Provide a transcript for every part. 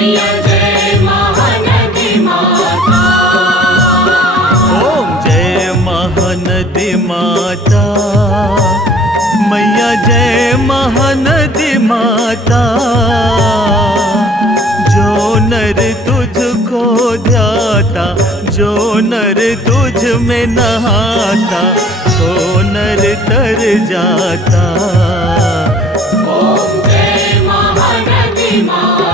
मैया जय महानदी माता। ओम जय महानदी माता, मैया जय महानदी माता। जो नर तुझको ध्याता, जो नर तुझ में नहाता, सो नर तर जाता। ओम जय महानदी माता।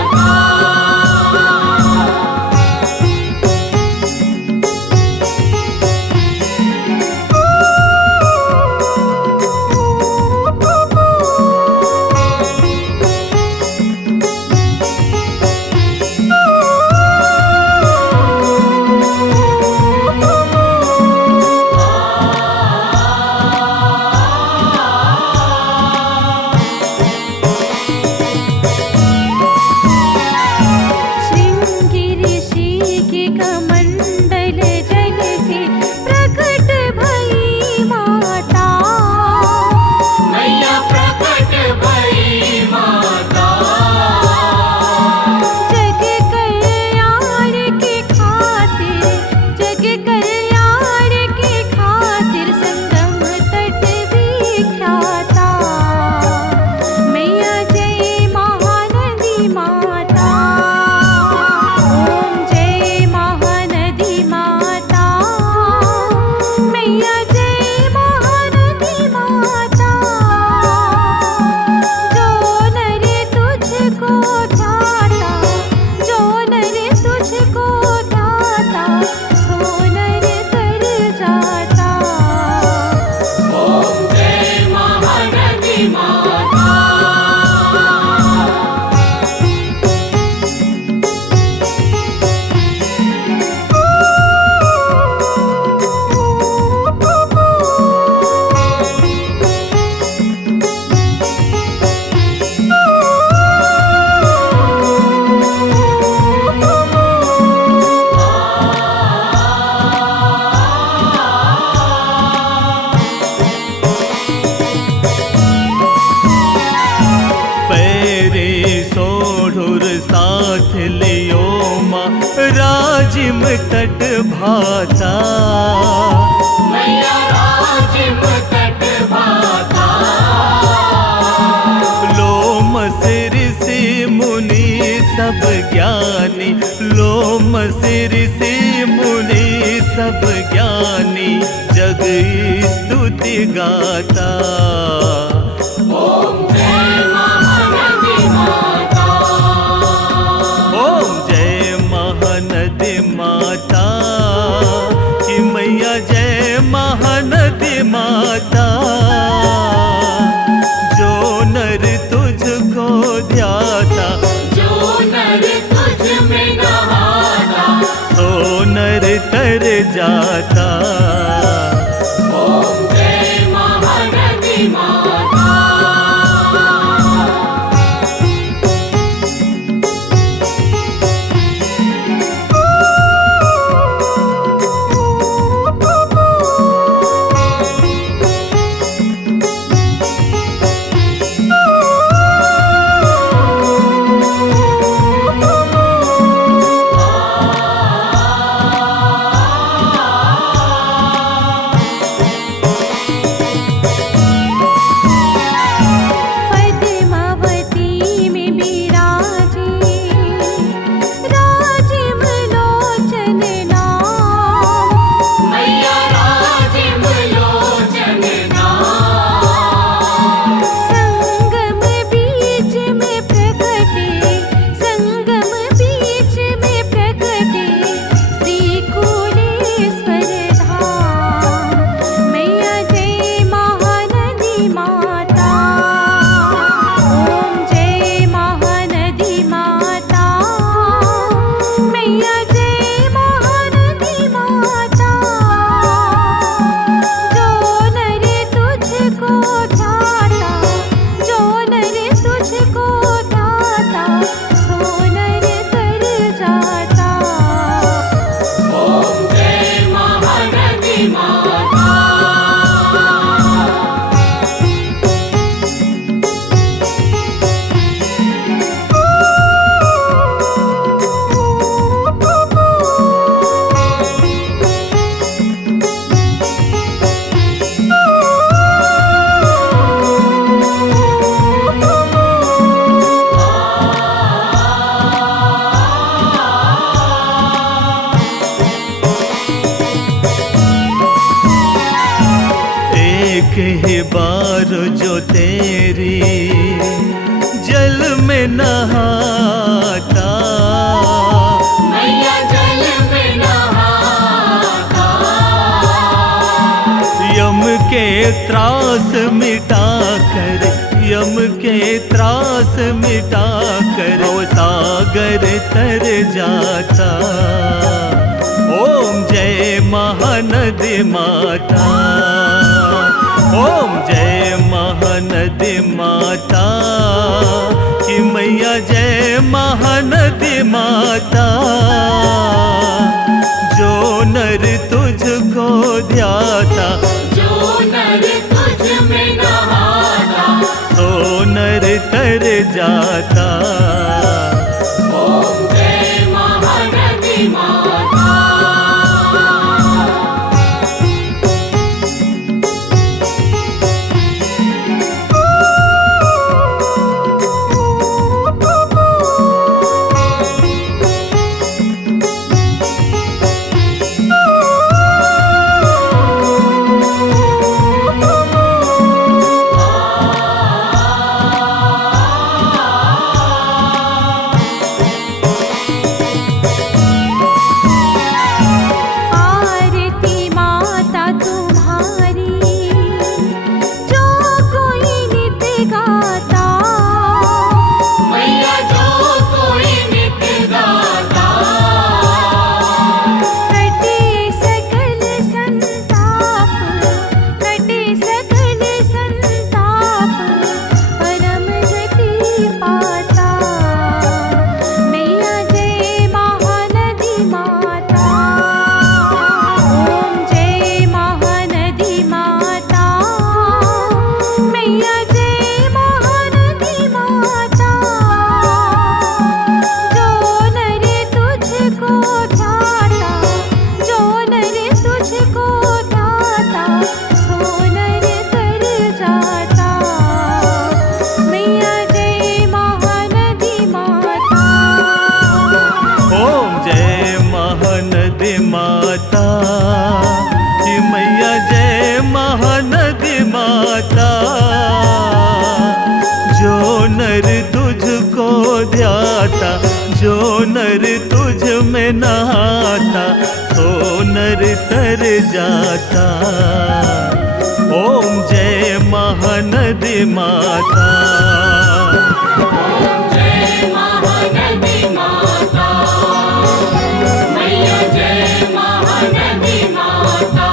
साथ लियो माँ राजिम तट भाता। मैया राजिम तट भाता। लोम ऋषि मुनि सब ज्ञानी, लोम ऋषि मुनि सब ज्ञानी, जग स्तुति गाता। ओम जय महानदी माता। ओम जय महानदी माता, कि मैया जय महानदी माता। जो नर तुझको ध्याता, जो नर तुझ में नहाता, सो नर तर जाता। ओम जय महानदी माता। एक ही बार जो तेरी जल में नहाता, मैया जल में नहाता, यम के त्रास मिटा कर, यम के त्रास मिटा कर वो सागर तर जाता। ओम जय महानदी माता, ओम जय महानदी माता कि मैया जय महानदी माता। जो नर तुझको ध्याता, जो नर तुझ में नहाता, सो नर तर जाता। ओम जय महानदी माता। जो नर तुझ में नहाता, सो नर तर जाता। ओम जय महानदी माता, ओम जय महानदी माता, मैया जय महानदी माता।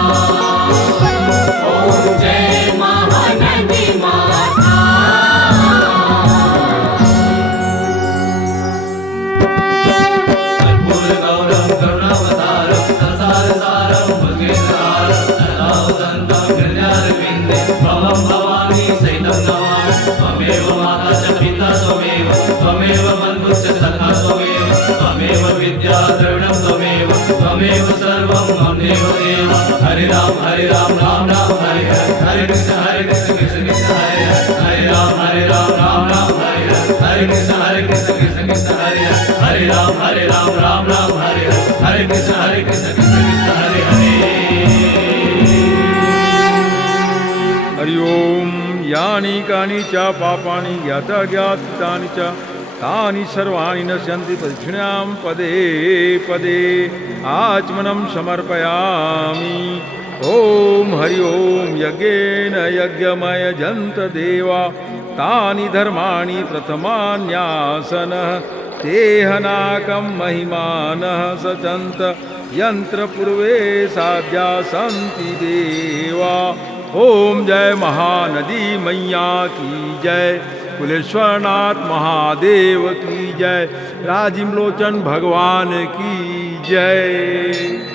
ओम जय महानदी माता। कर्पूरगौरं करुणावतारं संसारसारं भुजगेन्द्रहारं सदा वसन्तं हृदयारविन्दे भवं भवानी सहितं नमामि। त्वमेव माता च पिता त्वमेव, त्वमेव बन्धुश्च सखा त्वमेव, त्वमेव विद्या द्रविणं त्वमेव, त्वमेव सर्वं मम देवदेव। हरे राम राम राम हरे हरे, हरे कृष्ण कृष्ण कृष्ण हरे हरे, हरे राम राम हरे हरे, हरे कृष्ण कृष्ण हरे हरे, हरे राम राम हरे हरे, हरे कृष्ण कृष्ण हरे हरे। हरि ओम। यानि कानि च पापानि ज्ञाताज्ञातितानि च तानि सर्वाणि नश्यन्ति प्रदक्षिणां पदे पदे आचमनं समर्पयामि। ओम हरि ओम। यज्ञेन यज्ञमयजन्त देवा तानि धर्माणि प्रथमान्यासनः तेहनाकं महिमानः सचन्त यन्त्रपूर्वे साध्या सन्ति देवा। ओम जय महानदी मैया की जय, कुलेश्वरनाथ महादेव की जय, राजिम लोचन भगवान की जय।